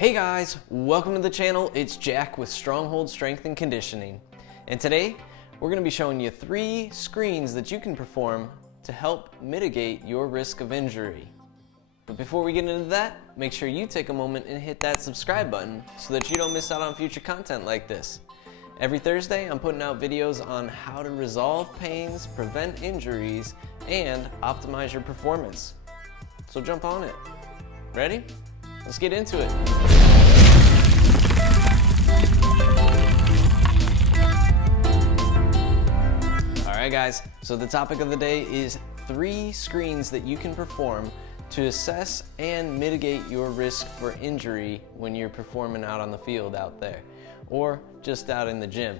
Hey guys, welcome to the channel. It's Jack with Stronghold Strength and Conditioning. And today, we're going to be showing you 3 screens that you can perform to help mitigate your risk of injury. But before we get into that, make sure you take a moment and hit that subscribe button so that you don't miss out on future content like this. Every Thursday, I'm putting out videos on how to resolve pains, prevent injuries, and optimize your performance. So jump on it. Ready? Let's get into it. Alright guys, so the topic of the day is 3 screens that you can perform to assess and mitigate your risk for injury when you're performing out on the field out there, or just out in the gym.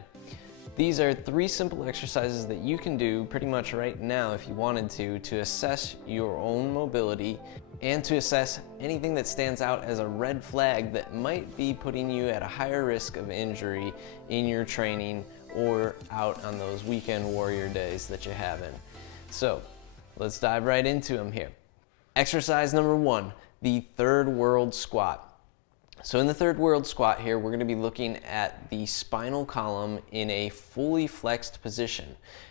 These are 3 simple exercises that you can do pretty much right now if you wanted to assess your own mobility and to assess anything that stands out as a red flag that might be putting you at a higher risk of injury in your training or out on those weekend warrior days that you're having. So let's dive right into them here. Exercise number 1, the third world squat. So in the third world squat here, we're going to be looking at the spinal column in a fully flexed position.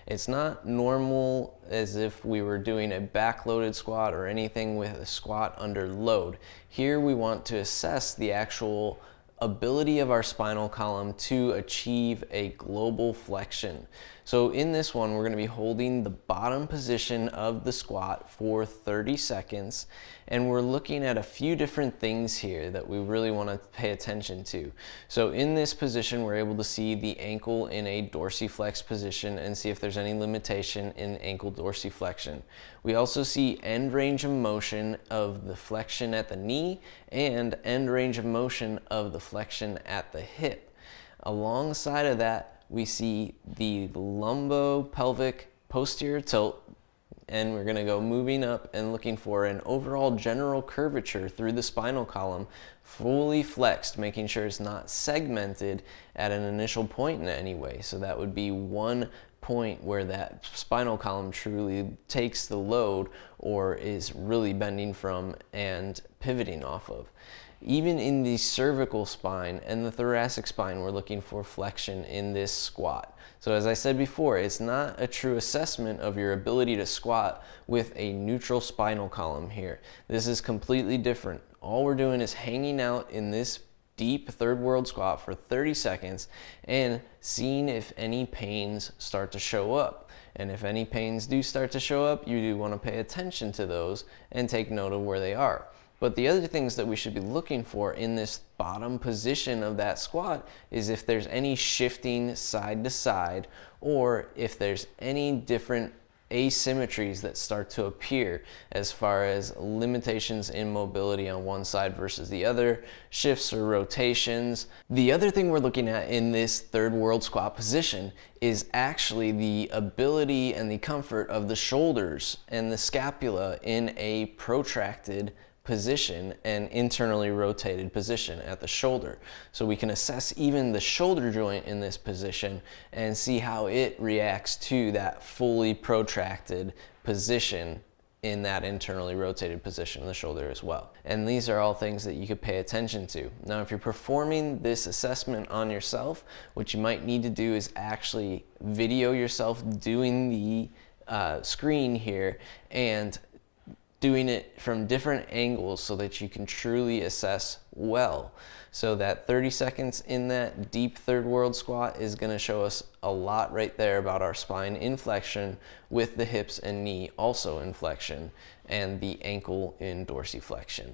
It's not normal as if we were doing a back-loaded squat or anything with a squat under load. Here we want to assess the actual ability of our spinal column to achieve a global flexion. So in this one, we're going to be holding the bottom position of the squat for 30 seconds, and we're looking at a few different things here that we really want to pay attention to. So in this position, we're able to see the ankle in a dorsiflex position and see if there's any limitation in ankle dorsiflexion. We also see end range of motion of the flexion at the knee and end range of motion of the flexion at the hip. Alongside of that, we see the lumbopelvic posterior tilt, and we're going to go moving up and looking for an overall general curvature through the spinal column, fully flexed, making sure it's not segmented at an initial point in any way. So that would be one point where that spinal column truly takes the load or is really bending from and pivoting off of. Even in the cervical spine and the thoracic spine, we're looking for flexion in this squat. So as I said before, it's not a true assessment of your ability to squat with a neutral spinal column here. This is completely different. All we're doing is hanging out in this deep third world squat for 30 seconds and seeing if any pains start to show up. And if any pains do start to show up, you do want to pay attention to those and take note of where they are. But the other things that we should be looking for in this bottom position of that squat is if there's any shifting side to side, or if there's any different asymmetries that start to appear as far as limitations in mobility on one side versus the other, shifts or rotations. The other thing we're looking at in this third world squat position is actually the ability and the comfort of the shoulders and the scapula in a protracted position and internally rotated position at the shoulder. So we can assess even the shoulder joint in this position and see how it reacts to that fully protracted position in that internally rotated position of the shoulder as well. And these are all things that you could pay attention to. Now, if you're performing this assessment on yourself, what you might need to do is actually video yourself doing the screen here and doing it from different angles so that you can truly assess well. So that 30 seconds in that deep third world squat is going to show us a lot right there about our spine in flexion, with the hips and knee also in flexion, and the ankle in dorsiflexion.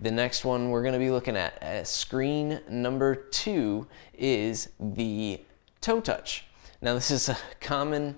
The next one we're going to be looking at screen number 2 is the toe touch. Now this is a common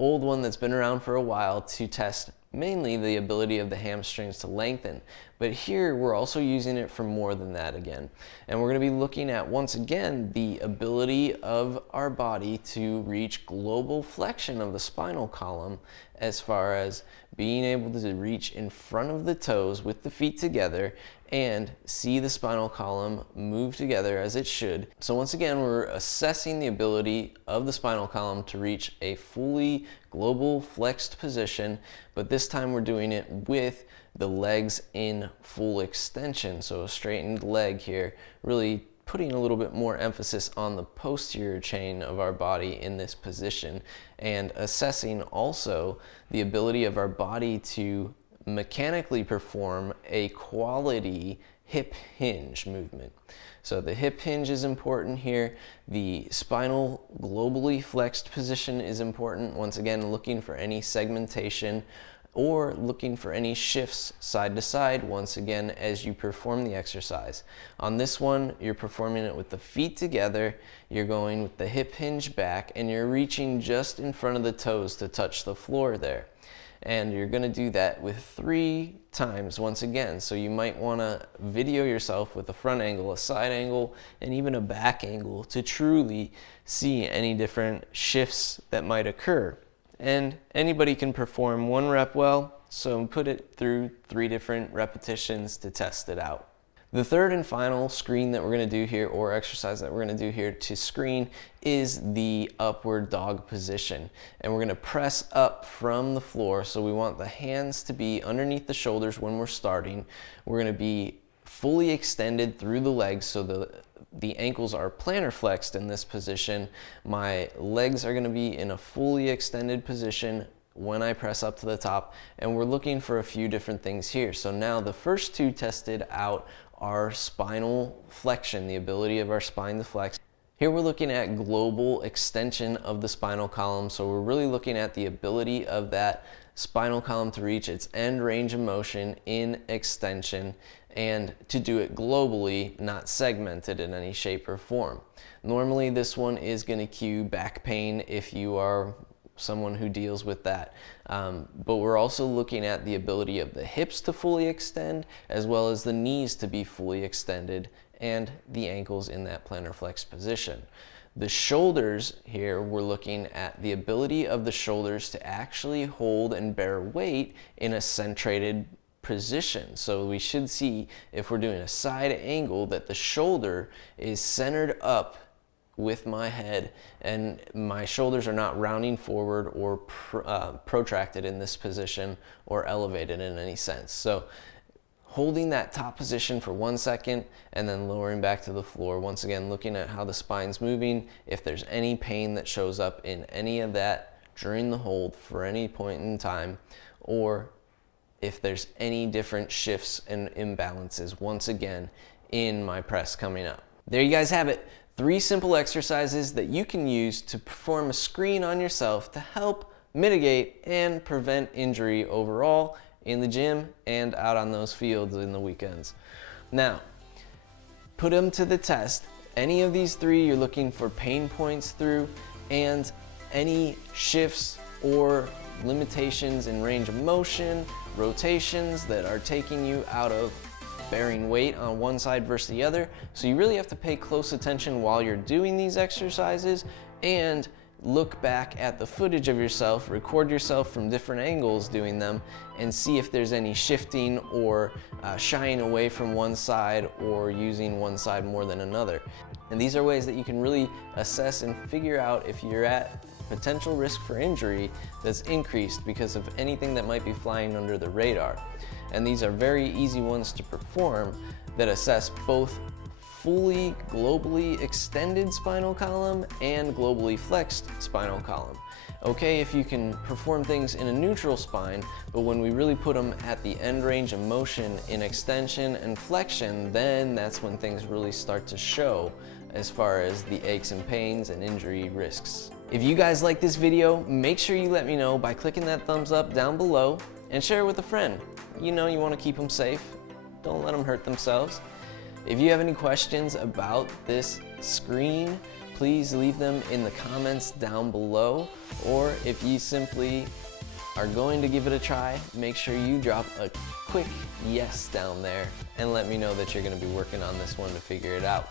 old one that's been around for a while to test mainly the ability of the hamstrings to lengthen. But here we're also using it for more than that again. And we're going to be looking at, once again, the ability of our body to reach global flexion of the spinal column, as far as being able to reach in front of the toes with the feet together and see the spinal column move together as it should. So once again, we're assessing the ability of the spinal column to reach a fully global flexed position, but this time we're doing it with the legs in full extension. So a straightened leg here, really putting a little bit more emphasis on the posterior chain of our body in this position, and assessing also the ability of our body to mechanically perform a quality hip hinge movement. So the hip hinge is important here. The spinal globally flexed position is important. Once again, looking for any segmentation or looking for any shifts side to side, once again, as you perform the exercise. On this one, you're performing it with the feet together, you're going with the hip hinge back, and you're reaching just in front of the toes to touch the floor there. And you're gonna do that with 3 times once again. So you might wanna video yourself with a front angle, a side angle, and even a back angle to truly see any different shifts that might occur. And anybody can perform 1 rep well, so put it through 3 different repetitions to test it out. The third and final screen that we're going to do here, or exercise that we're going to do here to screen, is the upward dog position. And we're going to press up from the floor, so we want the hands to be underneath the shoulders when we're starting. We're going to be fully extended through the legs, so the ankles are plantar flexed in this position. My legs are going to be in a fully extended position when I press up to the top, and we're looking for a few different things here. So now the first 2 tested out our spinal flexion, the ability of our spine to flex. Here we're looking at global extension of the spinal column, so we're really looking at the ability of that spinal column to reach its end range of motion in extension, and to do it globally, not segmented in any shape or form. Normally this one is going to cue back pain if you are someone who deals with that. But we're also looking at the ability of the hips to fully extend, as well as the knees to be fully extended, and the ankles in that plantar flex position. The shoulders here, we're looking at the ability of the shoulders to actually hold and bear weight in a centrated position. So we should see, if we're doing a side angle, that the shoulder is centered up with my head, and my shoulders are not rounding forward or protracted in this position or elevated in any sense. So holding that top position for 1 second and then lowering back to the floor. Once again, looking at how the spine's moving, if there's any pain that shows up in any of that during the hold for any point in time, or if there's any different shifts and imbalances, once again, in my press coming up. There you guys have it. 3 simple exercises that you can use to perform a screen on yourself to help mitigate and prevent injury overall in the gym and out on those fields in the weekends. Now, put them to the test. Any of these 3 you're looking for pain points through, and any shifts or limitations in range of motion, rotations that are taking you out of bearing weight on one side versus the other. So you really have to pay close attention while you're doing these exercises, and look back at the footage of yourself, record yourself from different angles doing them, and see if there's any shifting or shying away from one side or using one side more than another. And these are ways that you can really assess and figure out if you're at potential risk for injury that's increased because of anything that might be flying under the radar. And these are very easy ones to perform that assess both fully globally extended spinal column and globally flexed spinal column. Okay, if you can perform things in a neutral spine, but when we really put them at the end range of motion in extension and flexion, then that's when things really start to show as far as the aches and pains and injury risks. If you guys like this video, make sure you let me know by clicking that thumbs up down below and share it with a friend. You know you want to keep them safe. Don't let them hurt themselves. If you have any questions about this screen, please leave them in the comments down below. Or if you simply are going to give it a try, make sure you drop a quick yes down there and let me know that you're going to be working on this one to figure it out.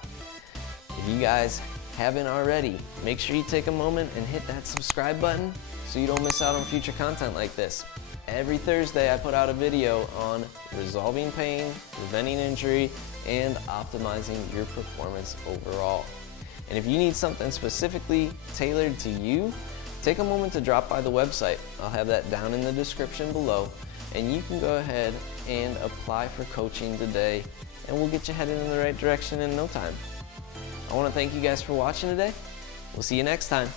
If you guys haven't already, make sure you take a moment and hit that subscribe button so you don't miss out on future content like this. Every Thursday I put out a video on resolving pain, preventing injury, and optimizing your performance overall. And if you need something specifically tailored to you, take a moment to drop by the website. I'll have that down in the description below, and you can go ahead and apply for coaching today, and we'll get you headed in the right direction in no time. I want to thank you guys for watching today. We'll see you next time.